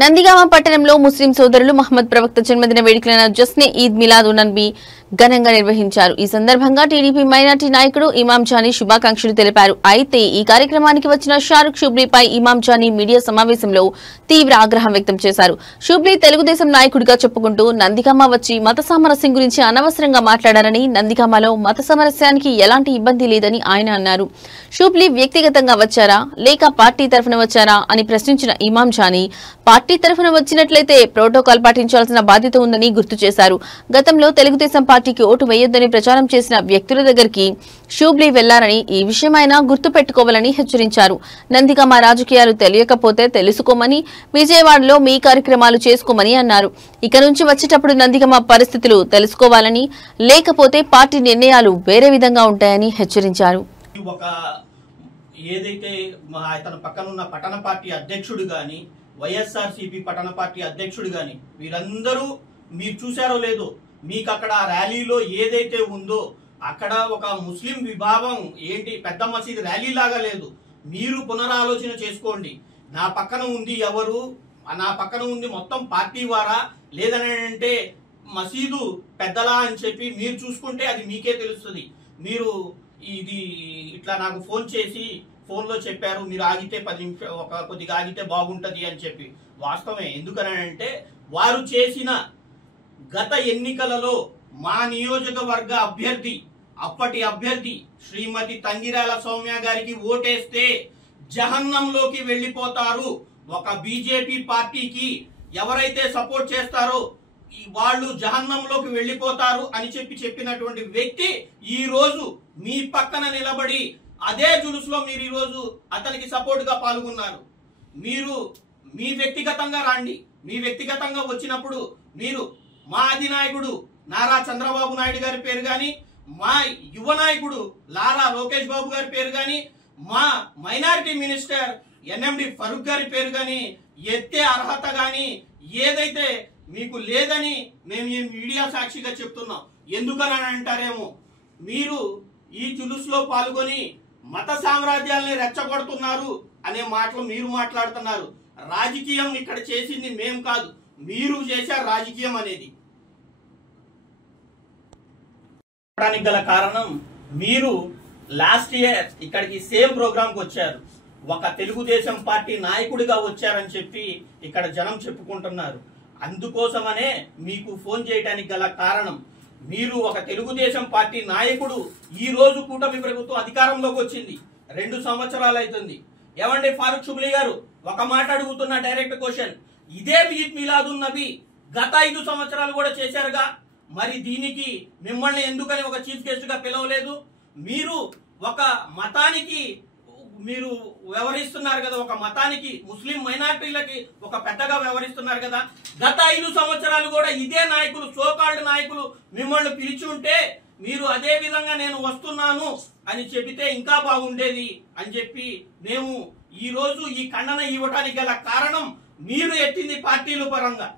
నందిగామ పట్టణంలో ముస్లిం సోదరులు మహమ్మద్ ప్రవక్త జన్మదిన వేడుకలను జస్నే ఈద్ మిలాద్ ఉన్ నబీ ఘనంగా నిర్వహించారు. ఈ సందర్భంగా టీడీపీ మైనార్టీ నాయకుడు ఇమాం జానీ శుభాకాంక్షలు తెలిపారు. అయితే ఈ కార్యక్రమానికి వచ్చిన షారుఖ్ షుబ్లీపై ఇమాం జానీ మీడియా సమావేశంలో తీవ్ర ఆగ్రహం వ్యక్తం చేశారు. షుబ్లీ తెలుగుదేశం నాయకుడిగా చెప్పుకుంటూ నందిగామ వచ్చి మత సామరస్యం గురించి అనవసరంగా మాట్లాడారని, నందిగామలో మత సామరస్యానికి ఎలాంటి ఇబ్బంది లేదని ఆయన అన్నారు. షుబ్లీ వ్యక్తిగతంగా వచ్చారా లేక పార్టీ తరఫున వచ్చారా అని ప్రశ్నించిన ఇమాం జానీ పార్టీ తరఫున వచ్చినట్లయితే ప్రోటోకాల్ పాటించాల్సిన బాధ్యత ఉందని గుర్తు చేశారు. గతంలో తెలుగుదేశం పార్టీకి ఓటు వేయొద్దని ప్రచారం చేసిన వ్యక్తుల దగ్గరికి షుబ్లీ వెళ్లారని, ఈ విషయమైనా గుర్తు పెట్టుకోవాలని హెచ్చరించారు. నందిగామ రాజకీయాలు తెలియకపోతే తెలుసుకోమని, విజయవాడలో మీ కార్యక్రమాలు చేసుకోమని అన్నారు. ఇక నుంచి వచ్చేటప్పుడు నందిగామ పరిస్థితులు తెలుసుకోవాలని, లేకపోతే పార్టీ నిర్ణయాలు వేరే విధంగా ఉంటాయని హెచ్చరించారు. ఏదైతే తన పక్కనున్న పట్టణ పార్టీ అధ్యక్షుడు గాని, వైఎస్ఆర్సీపీ పట్టణ పార్టీ అధ్యక్షుడు గాని, వీరందరూ మీరు చూశారో లేదో, మీకు అక్కడ ర్యాలీలో ఏదైతే ఉందో అక్కడ ఒక ముస్లిం విభాగం ఏంటి పెద్ద మసీదు ర్యాలీ లాగా లేదు. మీరు పునరాలోచన చేసుకోండి. నా పక్కన ఉంది ఎవరు, నా పక్కన ఉంది మొత్తం పార్టీ వారా, లేదని అంటే మసీదు పెద్దలా అని చెప్పి మీరు చూసుకుంటే అది మీకే తెలుస్తుంది. మీరు ఇది ఇట్లా నాకు ఫోన్ చేసి ఫోన్లో చెప్పారు, మీరు ఆగితే 10 నిమిషాలు కొద్దిగా ఆగితే బాగుంటది అని చెప్పి. వాస్తవమే. ఎందుకనంటే వారు చేసిన గత ఎన్నికలలో మా నియోజకవర్గ అభ్యర్థి, అప్పటి అభ్యర్థి శ్రీమతి తంగిరాల సౌమ్య గారికి ఓటేస్తే జహన్నంలోకి వెళ్ళిపోతారు, ఒక బీజేపీ పార్టీకి ఎవరైతే సపోర్ట్ చేస్తారో వాళ్ళు జహన్నంలోకి వెళ్ళిపోతారు అని చెప్పినటువంటి వ్యక్తి ఈ రోజు మీ పక్కన నిలబడి అదే జులుసులో మీరు ఈ రోజు అతనికి సపోర్ట్ గా పాల్గొన్నారు. మీరు మీ వ్యక్తిగతంగా రండి. మీ వ్యక్తిగతంగా వచ్చినప్పుడు మీరు మా అధినాయకుడు నారా చంద్రబాబు నాయుడు గారి పేరు గాని, మా యువ నాయకుడు లారా లోకేష్ బాబు గారి పేరు గాని, మా మైనారిటీ మినిస్టర్ ఎన్ఎండి ఫరూక్ గారి పేరు గాని ఎత్తే అర్హత గాని ఏదైతే మీకు లేదని మేము ఈ మీడియా సాక్షిగా చెప్తున్నాం. ఎందుకని అంటారేమో, మీరు ఈ జులుసులో పాల్గొని మత సామ్రాజ్యాల్ని రెచ్చగొడుతున్నారు అనే మాటలు మీరు మాట్లాడుతున్నారు. రాజకీయం ఇక్కడ చేసింది మేం కాదు, మీరు చేశారు రాజకీయం అనేది. గల కారణం మీరు లాస్ట్ ఇయర్ ఇక్కడికి సేమ్ ప్రోగ్రామ్ కి వచ్చారు, ఒక తెలుగుదేశం పార్టీ నాయకుడిగా వచ్చారని చెప్పి ఇక్కడ జనం చెప్పుకుంటున్నారు. అందుకోసమనే మీకు ఫోన్ చేయడానికి గల కారణం, మీరు ఒక తెలుగుదేశం పార్టీ నాయకుడు ఈ రోజు కూటమి ప్రభుత్వం అధికారంలోకి వచ్చింది, 2 సంవత్సరాలు అవుతుంది. ఏమండి ఫారూక్ షుబ్లీ గారు, ఒక మాట అడుగుతున్న డైరెక్ట్ క్వశ్చన్, ఇదే ఈద్ మిలాద్ ఉన్ నబీ గత 5 సంవత్సరాలు కూడా చేశారుగా, మరి దీనికి మిమ్మల్ని ఎందుకని ఒక చీఫ్ గెస్ట్ గా పిలవలేదు? మీరు ఒక మతానికి మీరు వ్యవహరిస్తున్నారు కదా, ఒక మతానికి ముస్లిం మైనారిటీలకి ఒక పెద్దగా వ్యవహరిస్తున్నారు కదా. గత 5 సంవత్సరాలు కూడా ఇదే నాయకులు, సోకాల్డ్ నాయకులు మిమ్మల్ని పిలిచి ఉంటే మీరు అదే విధంగా నేను వస్తున్నాను అని చెబితే ఇంకా బాగుండేది అని చెప్పి మేము ఈ రోజు ఈ ఖండన ఇవ్వడానికి గల కారణం, మీరు ఎత్తింది పార్టీల పరంగా.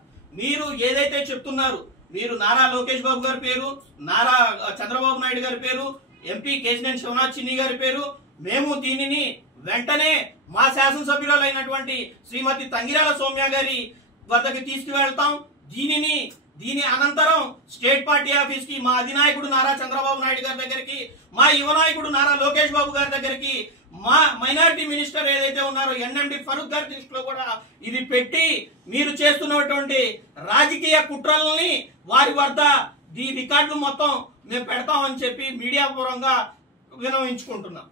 మీరు ఏదైతే చెప్తున్నారు, మీరు నారా లోకేష్ బాబు గారి పేరు, నారా చంద్రబాబు నాయుడు గారి పేరు, ఎంపీ కేశినేని శివనాథ్ చిన్ని గారి పేరు, మేము దీనిని వెంటనే మా శాసనసభ్యులైనటువంటి శ్రీమతి తంగిరాల సౌమ్య గారి వద్దకు తీసుకువెళ్తాం. దీని అనంతరం స్టేట్ పార్టీ ఆఫీస్ కి మా అధినాయకుడు నారా చంద్రబాబు నాయుడు గారి దగ్గరికి, మా యువ నాయకుడు నారా లోకేష్ బాబు గారి దగ్గరికి, మా మైనారిటీ మినిస్టర్ ఏదైతే ఉన్నారో ఎన్ఎండి ఫరూక్ గారి దృష్టిలో కూడా ఇది పెట్టి మీరు చేస్తున్నటువంటి రాజకీయ కుట్రల్ని వారి వద్ద ఈ రికార్డులు మొత్తం మేము పెడతామని చెప్పి మీడియా పూర్వంగా విన్నవించుకుంటున్నాం.